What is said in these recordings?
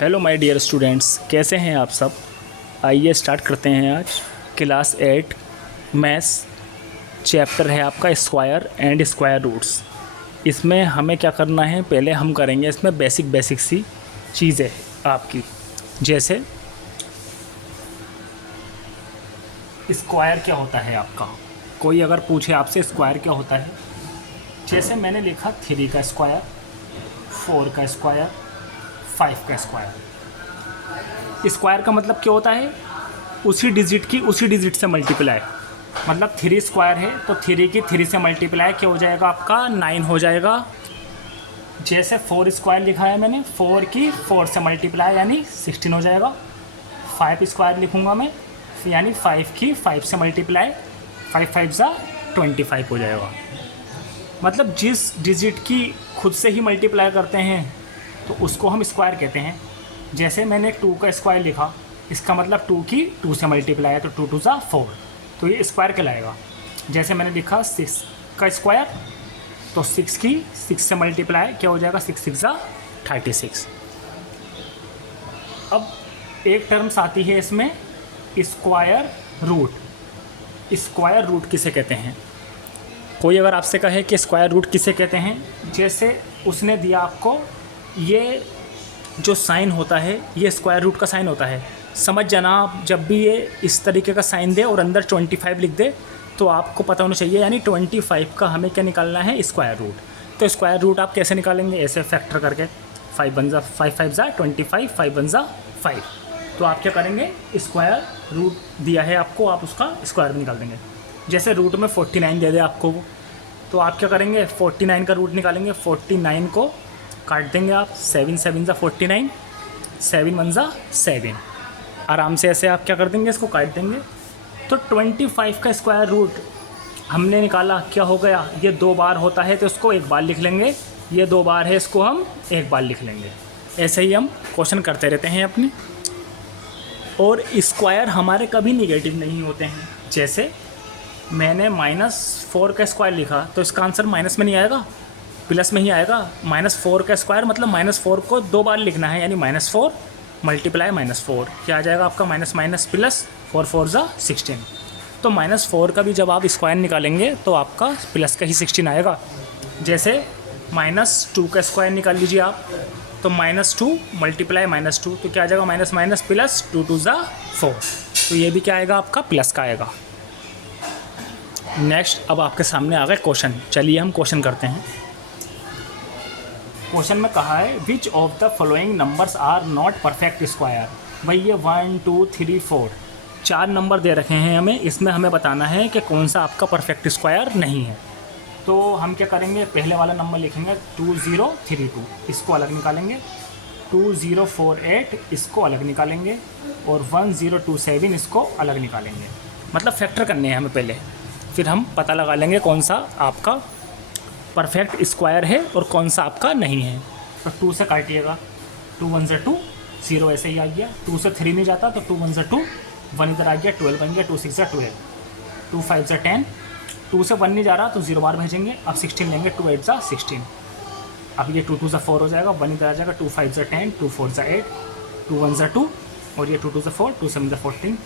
Hello my dear students, कैसे हैं आप सब। आइए स्टार्ट करते हैं आज क्लास 8 मैथ्स। चैप्टर है आपका स्क्वायर एंड स्क्वायर रूट्स। इसमें हमें क्या करना है, पहले हम करेंगे इसमें बेसिक सी चीज़ें आपकी, जैसे स्क्वायर क्या होता है आपका। कोई अगर पूछे आपसे स्क्वायर क्या होता है, जैसे मैंने लिखा 3 का स्क्वायर, 4 का स्क्वायर, 5 का स्क्वायर। स्क्वायर का मतलब क्या होता है, उसी डिजिट से मल्टीप्लाई। मतलब 3 स्क्वायर है तो 3 की 3 से मल्टीप्लाई क्या हो जाएगा आपका 9 हो जाएगा। जैसे 4 स्क्वायर लिखा है मैंने, 4 की 4 से मल्टीप्लाई यानी 16 हो जाएगा। 5 स्क्वायर लिखूँगा मैं, यानी 5 की 5 से मल्टीप्लाई 5 5 ज़ा 25 हो जाएगा। मतलब जिस डिजिट की खुद से ही मल्टीप्लाई करते हैं तो उसको हम स्क्वायर कहते हैं। जैसे मैंने 2 का स्क्वायर लिखा, इसका मतलब 2 की 2 से मल्टीप्लाई है तो 2 2 ज़ा 4, तो ये स्क्वायर कहलाएगा। जैसे मैंने लिखा 6 का स्क्वायर, तो 6 की 6 से मल्टीप्लाई क्या हो जाएगा, 6 6 ज़ा 36। अब एक टर्म्स आती है इसमें स्क्वायर रूट। स्क्वायर रूट किसे कहते हैं। कोई अगर आपसे कहे कि स्क्वायर रूट किसे कहते हैं, जैसे उसने दिया आपको ये जो साइन होता है, ये स्क्वायर रूट का साइन होता है। समझ जाना आप, जब भी ये इस तरीके का साइन दे और अंदर 25 लिख दे तो आपको पता होना चाहिए, यानी 25 का हमें क्या निकालना है, स्क्वायर रूट। तो स्क्वायर रूट आप कैसे निकालेंगे, ऐसे फैक्टर करके 5 1 ज़ा 5 5 ज़ा 25, 5 1 ज़ा 5। तो आप क्या करेंगे, स्क्वायर रूट दिया है आपको, आप उसका स्क्वायर भी निकाल देंगे। जैसे रूट में 49 दे दे आपको वो, तो आप क्या करेंगे, 49 का रूट निकालेंगे। 49 को काट देंगे आप, 7 7 ज़ा 49, 7 1 ज़ा 7। आराम से ऐसे आप क्या कर देंगे, इसको काट देंगे। तो 25 का स्क्वायर रूट हमने निकाला, क्या हो गया, ये 2 बार होता है तो इसको एक बार लिख लेंगे, ये 2 बार है इसको हम एक बार लिख लेंगे। ऐसे ही हम क्वेश्चन करते रहते हैं अपनी। और स्क्वायर हमारे कभी निगेटिव नहीं होते हैं। जैसे मैंने -4 का स्क्वायर लिखा तो इसका आंसर माइनस में नहीं आएगा, प्लस में ही आएगा। -4 का स्क्वायर मतलब -4 को 2 बार लिखना है, यानी -4 मल्टीप्लाई -4 क्या आ जाएगा आपका, माइनस माइनस प्लस, 4 4 ज़ा 16। तो -4 का भी जब आप स्क्वायर निकालेंगे तो आपका प्लस का ही 16 आएगा। जैसे -2 का स्क्वायर निकाल लीजिए आप, तो -2 मल्टीप्लाई -2 तो क्या आ जाएगा, माइनस माइनस प्लस, 2 2 ज़ा 4। तो ये भी क्या आएगा आपका, प्लस का आएगा। नेक्स्ट अब आपके सामने आ गए क्वेश्चन। चलिए हम क्वेश्चन करते हैं। क्वेश्चन में कहा है which of the following numbers are not perfect square. भाई ये 1 2 3 4 4 नंबर दे रखे हैं हमें, इसमें हमें बताना है कि कौन सा आपका परफेक्ट स्क्वायर नहीं है। तो हम क्या करेंगे, पहले वाला नंबर लिखेंगे 2032, इसको अलग निकालेंगे। 2048 इसको अलग निकालेंगे, और 1027 इसको अलग निकालेंगे। मतलब फैक्टर करने हैं हमें पहले, फिर हम पता लगा लेंगे कौन सा आपका परफेक्ट स्क्वायर है और कौन सा आपका नहीं है। तो 2 से काटिएगा, 2 1 ज़ा 2, 0 ऐसे ही आ गया। 2 से 3 नहीं जाता तो 2 1 ज़ा 2, 1 इधर आ गया, 12 बन गया। 2 6 ज़ा 12, 2 5 ज़ा 10, 2 से 1 नहीं जा रहा तो 0 बार भेजेंगे। अब 16 लेंगे, 2 8 ज़ा 16। अब ये 2 2 ज़ा 4 हो जाएगा, 1 इधर आ जाएगा, 2 5 ज़ा 10, 2 4 ज़ा 8, 2 1 ज़ा 2, और ये 2 2 ज़ा 4, 2 7 ज़ा 14।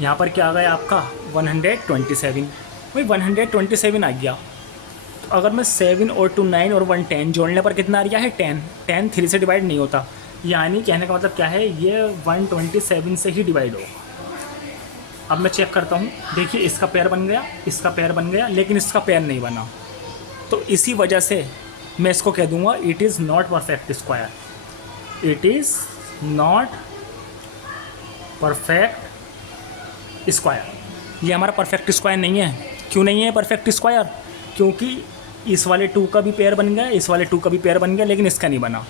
यहाँ पर क्या आ गया आपका 127। वही 127 आ गया। तो अगर मैं 7 और 2 9 और 1 10 जोड़ने पर कितना आ गया है, 10। 10 3 से डिवाइड नहीं होता, यानी कहने का मतलब क्या है, ये 127 से ही डिवाइड होगा। अब मैं चेक करता हूँ, देखिए इसका पेयर बन गया, इसका पेयर बन गया, लेकिन इसका पेयर नहीं बना। तो इसी वजह से मैं इसको कह दूँगा it is not perfect square. It is not perfect square. ये हमारा परफेक्ट स्क्वायर नहीं है। क्यों नहीं है परफेक्ट स्क्वायर, क्योंकि इस वाले 2 का भी पेयर बन गया, इस वाले 2 का भी पेयर बन गया, लेकिन इसका नहीं बना।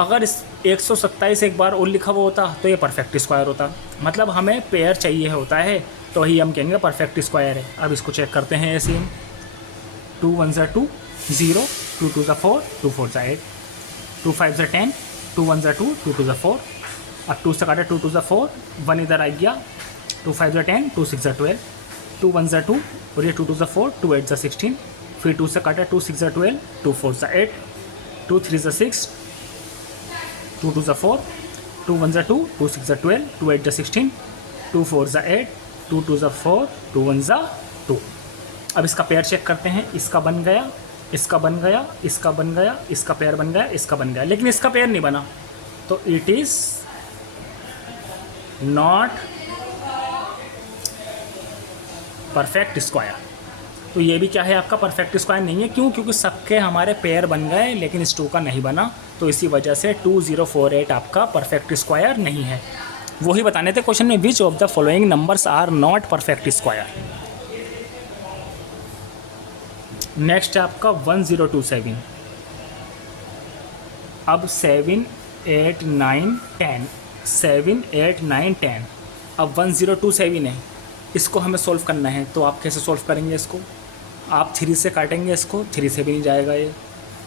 अगर इस 127 एक बार और लिखा हुआ होता तो ये परफेक्ट स्क्वायर होता। मतलब हमें पेयर चाहिए होता है तो ही हम कहेंगे परफेक्ट स्क्वायर है। अब इसको चेक करते हैं ऐसे हम, 2 1 ज़ा 2, 0, 2 2 ज़ा 4, 2 4 ज़ा 8, 2 5 ज़ा 10, 2 1 ज़ा 2, 2 2 ज़ा 4। अब 2 से काटा, 2 2 ज़ा 4, 1 इधर आ गया, 2 5 ज़ा 10, 2 6 ज़ा 12, 2 1 ज़ा 2, और ये 2 2 ज़ा 4, 2 8 ज़ा 16। फिर 2 से काटा, 2 6 ज़ा 12, 2 4 ज़ा 8, 2 3 ज़ा 6, 2 2 4, 2 1 2, 2 6 12, 2 8 16, 2 4 8, 2 2 4, 2 1 2। अब इसका पेयर चेक करते हैं। इसका बन गया, इसका बन गया, इसका बन गया, इसका पेयर बन गया, इसका बन गया, लेकिन इसका पेयर नहीं बना, तो it is not perfect square. तो ये भी क्या है आपका परफेक्ट स्क्वायर नहीं है। क्यों? क्योंकि सबके हमारे पेयर बन गए लेकिन इस 2 का नहीं बना, तो इसी वजह से 2048 आपका परफेक्ट स्क्वायर नहीं है। वही बताने थे क्वेश्चन में, which of the following numbers are not perfect square. Next है आपका 1027। अब 7 8 9 10, 7 8 9 10, अब 1027 है, इसको हमें सोल्व करना है। तो आप कैसे सोल्व करेंगे इसको? आप 3 से काटेंगे इसको, 3 से भी नहीं जाएगा ये।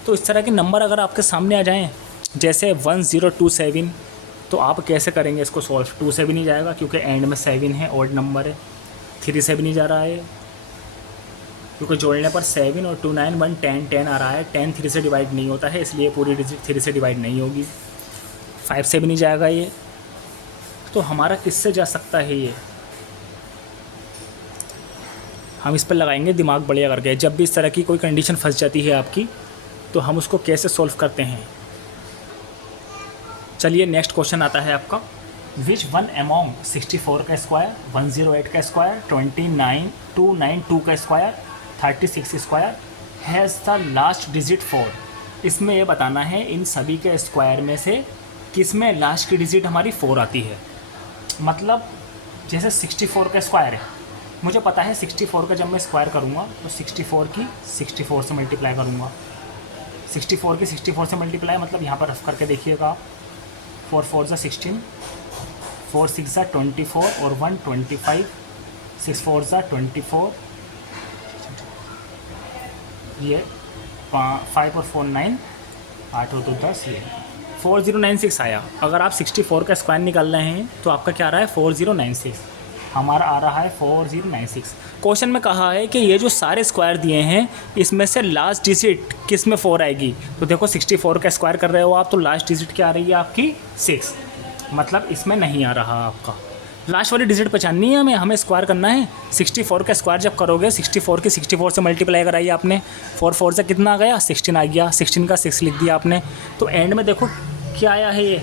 तो इस तरह के नंबर अगर आपके सामने आ जाएं, जैसे 1027, तो आप कैसे करेंगे इसको सॉल्व? 2 से भी नहीं जाएगा क्योंकि एंड में 7 है, ऑड नंबर है। 3 से भी नहीं जा रहा है क्योंकि जोड़ने पर 7 और 2 9 1 10 10 आ रहा है। 10 3 से डिवाइड नहीं होता है, इसलिए पूरी डिजिट 3 से डिवाइड नहीं होगी। 5 से भी नहीं जाएगा ये। तो हमारा किससे जा सकता है ये? हम इस पर लगाएंगे दिमाग बढ़िया करके। जब भी इस तरह की कोई कंडीशन फंस जाती है आपकी, तो हम उसको कैसे सोल्व करते हैं। चलिए नेक्स्ट क्वेश्चन आता है आपका, विच वन अमॉन्ग 64 का स्क्वायर, 108 का स्क्वायर, 292 का square, 36 square has the last digit 4। इसमें ये बताना है इन सभी के स्क्वायर में से किस में लास्ट की डिजिट हमारी 4 आती है। मतलब जैसे 64 का स्क्वायर है, मुझे पता है 64 का जब मैं स्क्वायर करूँगा तो 64 की 64 से मल्टीप्लाई करूँगा। 64 की 64 से मल्टीप्लाई मतलब यहाँ पर रफ करके देखिएगा, 4 4 ज़ा 16, 4 6 ज़ा 24 और 1 25, 6 4 ज़ा 24, ये 5 और 4 9, 8 और 2 10, ये 4096 आया। अगर आप 64 का स्क्वायर निकाल रहे हैं तो आपका क्या आ रहा है 4096, हमारा आ रहा है 4096। क्वेश्चन में कहा है कि ये जो सारे स्क्वायर दिए हैं इसमें से लास्ट डिजिट किस में 4 आएगी। तो देखो 64 का स्क्वायर कर रहे हो आप, तो लास्ट डिजिट क्या आ रही है आपकी 6, मतलब इसमें नहीं आ रहा आपका। लास्ट वाली डिजिट पहचाननी है हमें स्क्वायर करना है। 64 का स्क्वायर जब करोगे 64 की 64 से मल्टीप्लाई कराई आपने, 4 4 से कितना आ गया 16 आ गया, 16 का 6 लिख दिया आपने। तो एंड में देखो क्या आया है ये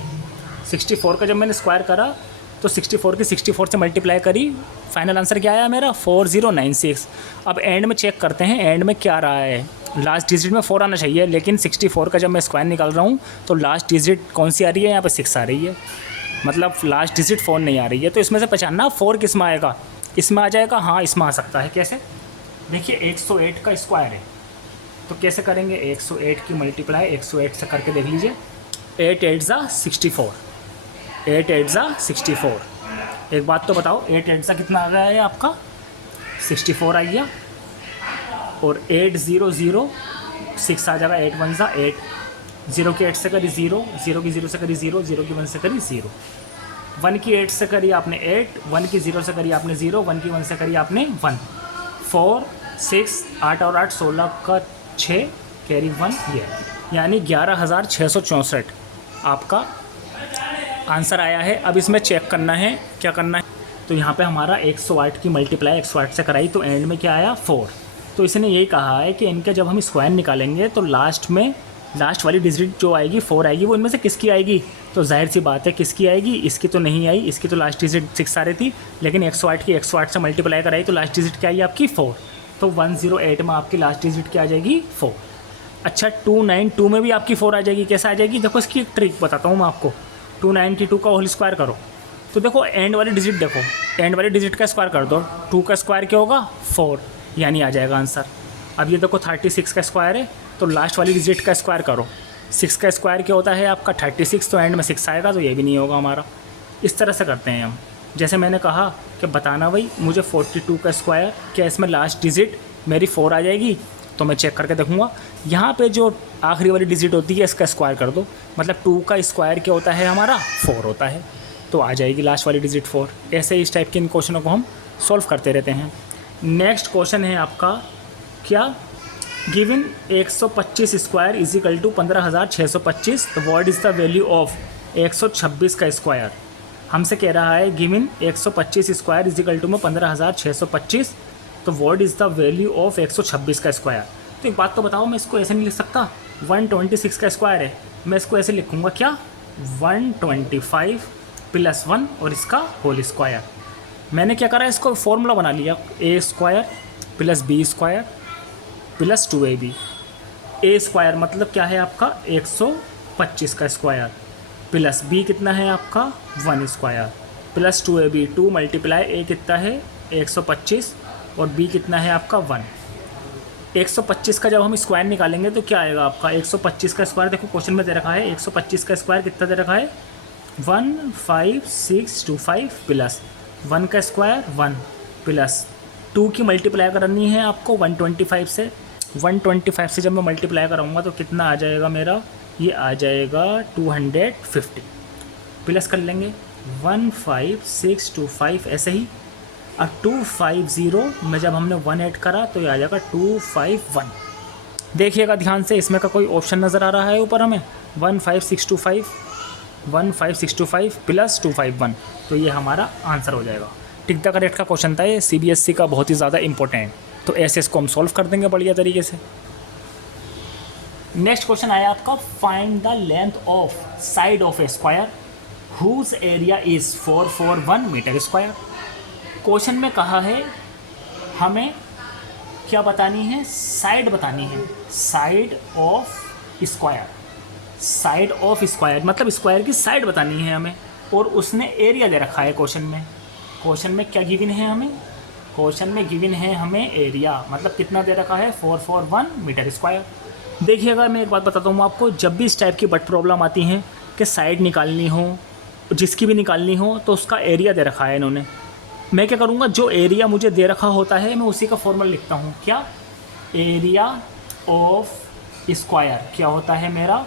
64 का जब मैंने स्क्वायर करा तो 64 की 64 से मल्टीप्लाई करी, फाइनल आंसर क्या आया मेरा 4096। अब एंड में चेक करते हैं एंड में क्या रहा है। लास्ट डिजिट में 4 आना चाहिए, लेकिन 64 का जब मैं स्क्वायर निकाल रहा हूँ तो लास्ट डिजिट कौन सी आ रही है, यहाँ पे 6 आ रही है, मतलब लास्ट डिजिट 4 नहीं आ रही है। तो इसमें से पहचानना 4 किस में आएगा, इसमें आ जाएगा। हाँ इसमें आ सकता है। कैसे? देखिए 108 का स्क्वायर है तो कैसे करेंगे, 108 की मल्टीप्लाई 108 से करके देख लीजिए। 8 8 ज़ा 64, 8 8 ज़ा 64। एक बात तो बताओ 8 8 ज़ा कितना आ गया है आपका 64 आ गया, और 8 0 0 6 आ जाएगा, 8 1 ज़ा 8, 0 की 8 से करी 0, 0 की 0 से करी 0, 0 की 1 से करी 0, 1 की 8 से करी आपने 8, 1 की 0 से करी आपने 0, 1 की 1 से करी आपने 1, 4 6 8 और 8 16 का 6 कैरी 1, ये यानी 11664 आपका आंसर आया है। अब इसमें चेक करना है, क्या करना है, तो यहाँ पे हमारा 108 की मल्टीप्लाई 108 से कराई तो एंड में क्या आया 4। तो इसने यही कहा है कि इनके जब हम स्क्वायर निकालेंगे तो लास्ट में लास्ट वाली डिजिट जो आएगी 4 आएगी, वो इनमें से किसकी आएगी। तो जाहिर सी बात है किसकी आएगी, इसकी तो नहीं आई, इसकी तो लास्ट डिजिट 6 आ रही थी, लेकिन 108 की 108 से मल्टीप्लाई कराई तो लास्ट डिजिट क्या आई आपकी 4। तो 108 में आपकी लास्ट डिजिट क्या आ जाएगी 4। अच्छा 292 में भी आपकी 4 आ जाएगी। कैसे आ जाएगी, देखो इसकी एक ट्रिक बताता हूँ मैं आपको। 292 का होल स्क्वायर करो तो देखो एंड वाली डिजिट, देखो एंड वाली डिजिट का स्क्वायर कर दो, 2 का स्क्वायर क्या होगा 4, यानी आ जाएगा आंसर। अब ये देखो 36 का स्क्वायर है तो लास्ट वाली डिजिट का स्क्वायर करो, 6 का स्क्वायर क्या होता है आपका 36, तो एंड में 6 आएगा, तो ये भी नहीं होगा हमारा। इस तरह से करते हैं हम। जैसे मैंने कहा कि बताना भाई मुझे 42 का स्क्वायर, क्या इसमें लास्ट डिजिट मेरी 4 आ जाएगी, तो मैं चेक करके देखूँगा। यहाँ पे जो आखिरी वाली डिजिट होती है इसका स्क्वायर कर दो, मतलब 2 का स्क्वायर क्या होता है हमारा 4 होता है, तो आ जाएगी लास्ट वाली डिजिट 4। ऐसे इस टाइप के इन क्वेश्चनों को हम सॉल्व करते रहते हैं। नेक्स्ट क्वेश्चन है आपका क्या, given 125 square is equal to 15625, तो what is the value of 126 का स्क्वायर हमसे कह रहा है given 125 square is equal to में 15,625। तो what is the value of 126 का स्क्वायर। तो एक बात तो बताओ, मैं इसको ऐसे नहीं लिख सकता, 126 का स्क्वायर है, मैं इसको ऐसे लिखूँगा क्या, 125 प्लस 1 और इसका होल स्क्वायर। मैंने क्या करा, इसको फॉर्मूला बना लिया, a square plus b square plus 2ab। A square मतलब क्या है आपका 125 का स्क्वायर प्लस बी कितना है आपका 1 स्क्वायर प्लस 2ab। 2 मल्टीप्लाई ए कितना है 125 और बी कितना है आपका 1। 125 का जब हम स्क्वायर निकालेंगे तो क्या आएगा आपका 125 का स्क्वायर। देखो क्वेश्चन में दे रखा है 125 का स्क्वायर कितना दे रखा है 15625 प्लस 1 का स्क्वायर 1 प्लस 2 की मल्टीप्लाई करनी है आपको 125 से। 125 से जब मैं मल्टीप्लाई कराऊंगा तो कितना आ जाएगा मेरा, ये आ जाएगा 250 प्लस कर लेंगे 15625 ऐसे ही। अब 250 में जब हमने 1 ऐड करा तो ये आ जाएगा 251। देखिएगा ध्यान से, इसमें का कोई ऑप्शन नज़र आ रहा है ऊपर हमें 15625 प्लस 251, तो ये हमारा आंसर हो जाएगा। टिक द करेक्ट का क्वेश्चन था ये, CBSE का बहुत ही ज़्यादा इंपॉर्टेंट। तो ऐसे इसको हम सॉल्व कर देंगे बढ़िया तरीके से। नेक्स्ट क्वेश्चन आया आपका, find the length of side of a square whose area is 441 metre square. Question में कहा है हमें क्या बतानी है, साइड बतानी है, side of square. Side of square मतलब स्क्वायर की साइड बतानी है हमें, और उसने एरिया दे रखा है क्वेश्चन में। क्वेश्चन में क्या गिवन है हमें, क्वेश्चन में गिवन है हमें एरिया, मतलब कितना दे रखा है 441 मीटर स्क्वायर। देखिएगा मैं एक बात बताता हूँ आपको, जब भी इस टाइप की बट प्रॉब्लम आती है कि साइड निकालनी हो, जिसकी भी निकालनी हो, तो उसका एरिया दे रखा है इन्होंने। मैं क्या करूँगा, जो एरिया मुझे दे रखा होता है मैं उसी का फॉर्मूला लिखता हूँ। क्या, एरिया ऑफ स्क्वायर क्या होता है मेरा,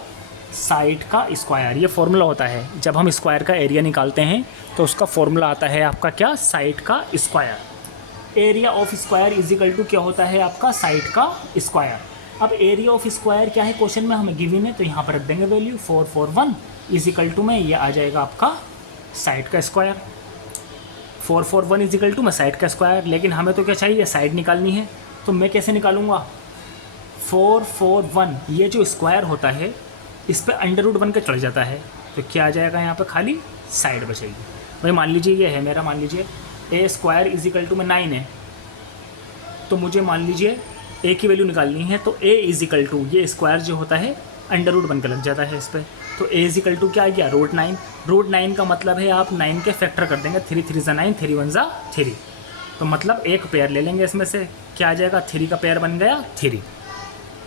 साइड का स्क्वायर। ये फॉर्मूला होता है, जब हम स्क्वायर का एरिया निकालते हैं तो उसका फॉर्मूला आता है आपका क्या, साइड का square. Area of square is equal to क्या होता है आपका, साइड का स्क्वायर। अब एरिया ऑफ स्क्वायर क्या है क्वेश्चन में हमें गिवन है, तो यहाँ पर रख देंगे वैल्यू 441 इज इक्वल टू में ये आ जाएगा आपका साइड का स्क्वायर। 441 इज इक्वल टू में साइड का स्क्वायर, लेकिन हमें तो क्या चाहिए, साइड निकालनी है। तो मैं कैसे निकालूंगा, 441 ये जो स्क्वायर होता है इस पर अंडर रूट बन के चढ़ जाता है, तो क्या आ जाएगा यहाँ पर, खाली साइड बचेगी। भाई मान लीजिए ये है मेरा, मान लीजिए ए स्क्वायर इज इक्वल टू में 9 है, तो मुझे मान लीजिए ए की वैल्यू निकालनी है, तो ए इज इक्वल टू ये स्क्वायर जो होता है अंडर रूट बन के लग जाता है इस पर, तो ए इज इक्वल टू क्या आ गया, √9। √9 का मतलब है आप 9 के फैक्टर कर देंगे, 3 3 ज़ा 9, 3 1 ज़ा 3, तो मतलब एक पेयर ले लेंगे इसमें से, क्या आ जाएगा 3 का पेयर बन गया 3।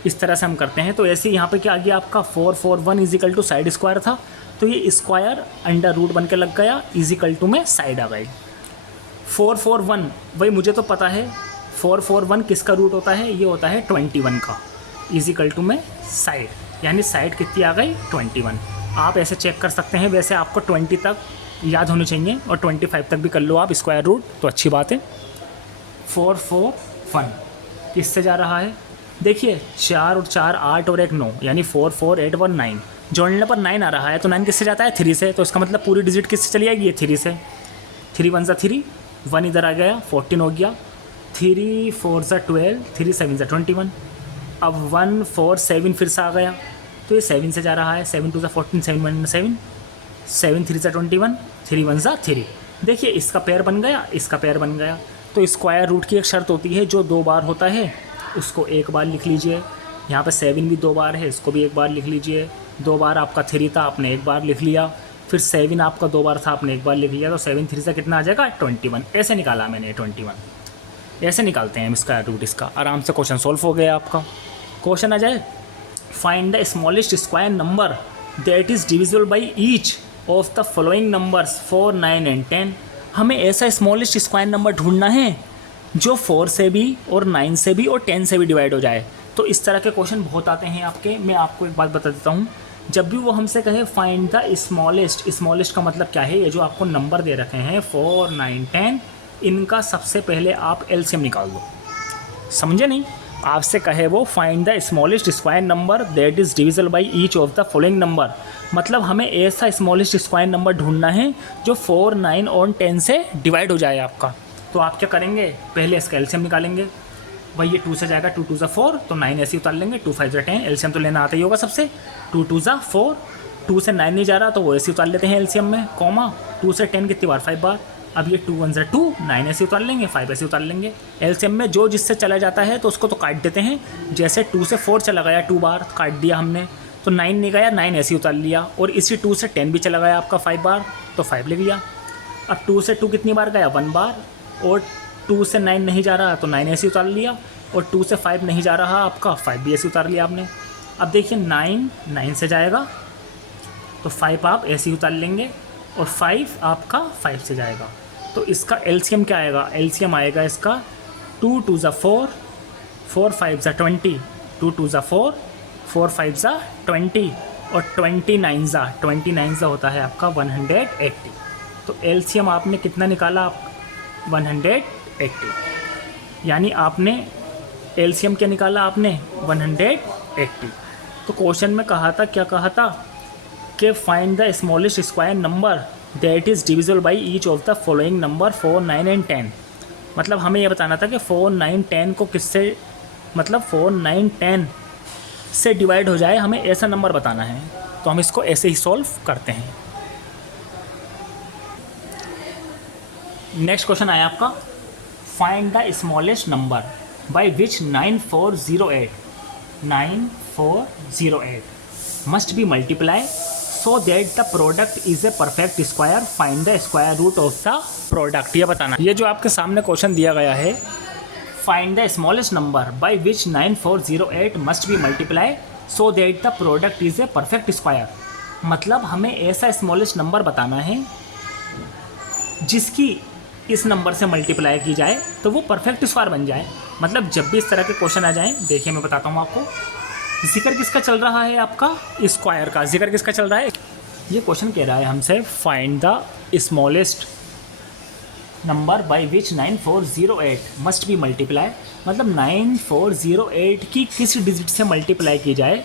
इस तरह से हम करते हैं। तो ऐसे यहाँ पे क्या आ गया आपका 441 is equal to side square था, तो ये स्क्वायर अंडर रूट बन के लग गया, इज इक्वल टू में साइड आ गई। 441 वही मुझे तो पता है 441 किसका रूट होता है, ये होता है 21 का, इज इक्वल टू में साइड, यानी साइड कितनी आ गई 21। आप ऐसे चेक कर सकते हैं, वैसे आपको 20 तक याद होनी चाहिए और 25 तक भी कर लो आप स्क्वायर रूट, तो अच्छी बात है। 441 किससे जा रहा है, देखिए 4 और 4 8 और 1 9, यानी 4 4 8 1 9, जोड़ने पर 9 आ रहा है, तो 9 किससे जाता है 3 से, तो इसका मतलब पूरी डिजिट किससे चली जाएगी, ये 3 से। 3 1 ज़ा 3, 1 इधर आ गया 14 हो गया, 3 4 ज़ा 12, 3 7 ज़ा 21। अब 1 4 7 फिर से आ गया, तो ये 7 से जा रहा है, 7 2 ज़ा 14, 7 1 7, 7 3 ज़ा 21, 3 1 ज़ा 3। देखिए इसका पेयर बन गया, इसका पेयर बन गया। तो स्क्वायर रूट की एक शर्त होती है, जो 2 बार होता है उसको एक बार लिख लीजिए। यहाँ पे 7 भी 2 बार है, इसको भी एक बार लिख लीजिए। 2 बार आपका 3 था, आपने एक बार लिख लिया। फिर 7 आपका 2 बार था, आपने एक बार लिख लिया, तो 7 3 से कितना आ जाएगा 21। ऐसे निकाला मैंने 21, ऐसे निकालते हैं हम स्क्वायर रूट इसका। आराम से क्वेश्चन सॉल्व हो गया आपका। क्वेश्चन आ जाए, find the smallest square number that is divisible by each of the following numbers 4 9 and 10। हमें ऐसा स्मॉलेस्ट स्क्वायर नंबर ढूंढना है जो 4 से भी और 9 से भी और 10 से भी डिवाइड हो जाए। तो इस तरह के क्वेश्चन बहुत आते हैं आपके। मैं आपको एक बात बता देता हूँ, जब भी वो हमसे कहे फाइंड द स्मॉलेस्ट, स्मॉलेस्ट का मतलब क्या है, ये जो आपको नंबर दे रखे हैं 4 9 10, इनका सबसे पहले आप एलसीएम निकाल दो। समझे नहीं, आपसे कहे वो find the smallest square number that is divisible by each of the following number, मतलब हमें ऐसा स्मॉलेस्ट स्क्वायर नंबर ढूंढना है जो 4, 9 और 10 से डिवाइड हो जाए आपका। तो आप क्या करेंगे, पहले इसका एलसीएम निकालेंगे। भाई ये 2 से जाएगा, 2 2 4, तो 9 ऐसे ही उतार लेंगे, 2 5 10, एलसीएम तो लेना आता ही होगा सबसे। 2 2 4, 2 से 9 नहीं जा रहा तो वो ऐसे उतार लेते हैं एलसीएम में, कॉमा 2 से 10 कितनी बार, 5 बार। अब ये 2 1 2, 9 ऐसे उतार लेंगे, 5 ऐसे उतार लेंगे। एलसीएम में जो जिससे चला जाता है तो उसको तो काट देते हैं। जैसे 2 से 4 चला गया 2 बार, काट दिया हमने, तो 9 नहीं गया, 9 ऐसे उतार लिया। और इसी 2 से 10 भी चला गया आपका 5 बार, तो 5 लिख लिया। अब 2 से 2 कितनी बार गया, 1 बार। और 2 से 9 नहीं जा रहा तो 9 ऐसे उतार लिया। और 2 से 5 नहीं जा रहा आपका, 5 भी ऐसे उतार लिया आपने। अब देखिए 9 से जाएगा तो 5 आप ऐसे ही उतार लेंगे, और 5 आपका 5 से जाएगा। तो इसका एलसीएम क्या आएगा, एलसीएम आएगा इसका 2 2 4, 4 5 20, 2 2 4, 4 5 20, और 29 होता है आपका 180। तो एलसीएम आपने कितना निकाला, 180, यानी आपने एलसीएम क्या निकाला आपने, 180। तो क्वेश्चन में कहा था, क्या कहा था कि find the smallest square number that is divisible by each of the following number 4, 9 and 10। मतलब हमें यह बताना था कि 4, 9, 10 को किससे, मतलब 4, 9, 10 से डिवाइड हो जाए, हमें ऐसा नंबर बताना है। तो हम इसको ऐसे ही सॉल्व करते हैं। नेक्स्ट क्वेश्चन आया आपका, find the smallest number by which 9408 must be multiply so that the product is a perfect square, find the square root of the product. ये बताना, ये जो आपके सामने क्वेश्चन दिया गया है, find the smallest number by which 9408 must be multiply so that the product is a perfect square. मतलब हमें ऐसा स्मॉलेस्ट नंबर बताना है जिसकी इस नंबर से मल्टीप्लाई की जाए तो वो परफेक्ट स्क्वायर बन जाए। मतलब जब भी इस तरह के क्वेश्चन आ जाएं, देखिए मैं बताता हूँ आपको, जिक्र किसका चल रहा है, आपका स्क्वायर का जिक्र किसका चल रहा है। ये क्वेश्चन कह रहा है हमसे, find the smallest number by which 9408 must be multiply, मतलब 9408 की किस डिजिट से मल्टीप्लाई की जाए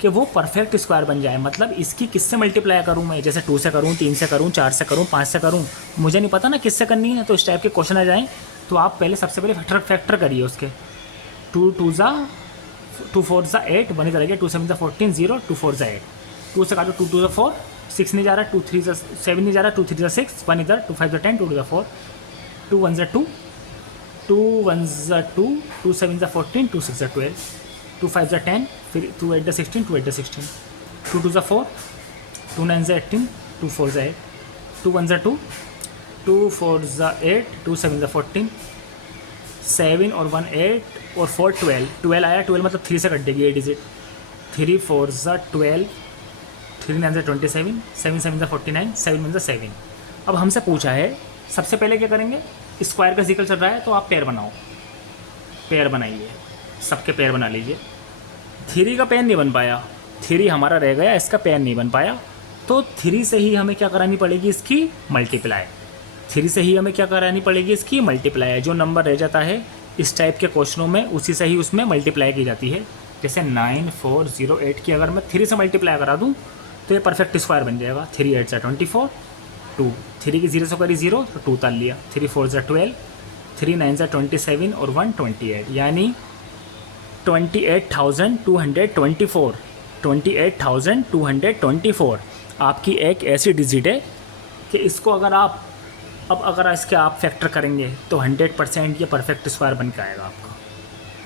कि वो परफेक्ट स्क्वायर बन जाए। मतलब इसकी किससे मल्टीप्लाई करूँ मैं, जैसे 2 से करूँ, 3 से करूँ, 4 से करूँ, 5 से करूँ, मुझे नहीं पता ना किससे करनी है। तो इस टाइप के क्वेश्चन आ जाएँ तो आप पहले सबसे पहले फैक्टर करिए उसके। 2 2 4 8, 1 इधर आ गया, 2 7 14, 0, 2 4 8, 2 से काटो, 2 2 4, 6 नहीं जा रहा, 2 3 7 नहीं जा रहा, 2 3 6, 1 इधर, 2 5 10, 2 2 4, 2 1 2, 2 1 2, 2 7 14, 2 6 12, 2 5 10, फिर 2 8 16, 2 8 16, 2 2 4, 2 9 18, 2 4 8, 2 1 2, 2 4 8, 2 7 14, 7 और 1 8 और 4 12 आया। 12 मतलब 3 से कट देगी ये डिजिट, 3 4 12, 3 9 27, 7 7 49, 7 1 7। अब हमसे पूछा है, सबसे पहले क्या करेंगे, स्क्वायर का जिक्र चल रहा है तो आप पेयर बनाओ, पेयर बनाइए, सबके पेयर बना लीजिए। 3 का पेयर नहीं बन पाया, 3 हमारा रह गया, इसका पेयर नहीं बन पाया, तो 3 से ही हमें क्या करानी पड़ेगी, इसकी मल्टीप्लाई। 3 से ही हमें क्या करानी पड़ेगी, इसकी मल्टीप्लाई। जो नंबर रह जाता है इस टाइप के क्वेश्चनों में, उसी से ही उसमें मल्टीप्लाई की जाती है। जैसे 9408 की अगर मैं 3 से मल्टीप्लाई करा दूँ तो ये परफेक्ट स्क्वायर बन जाएगा। 3 8 24, 2, 3 की 0 से करी 0 तो 2 उतार लिया, 3 4 12, 3 9 27 और 1 28, यानी 28,224, 28,224 आपकी एक ऐसी डिजिट है कि इसको अगर आप अगर इसके आप फैक्टर करेंगे तो 100% ये परफेक्ट स्क्वायर बन के आएगा आपका।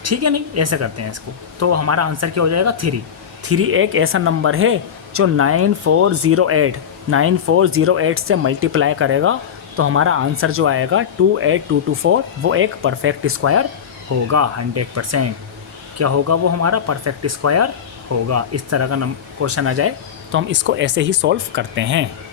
ठीक है, नहीं ऐसे करते हैं इसको, तो हमारा आंसर क्या हो जाएगा, 3। 3 एक ऐसा नंबर है जो 9408 से मल्टीप्लाई करेगा, तो हमारा आंसर जो आएगा 28224 वो एक परफेक्ट स्क्वायर होगा। 100% क्या होगा, वो हमारा परफेक्ट स्क्वायर होगा। इस तरह का क्वेश्चन आ जाए तो हम इसको ऐसे ही सॉल्व करते हैं।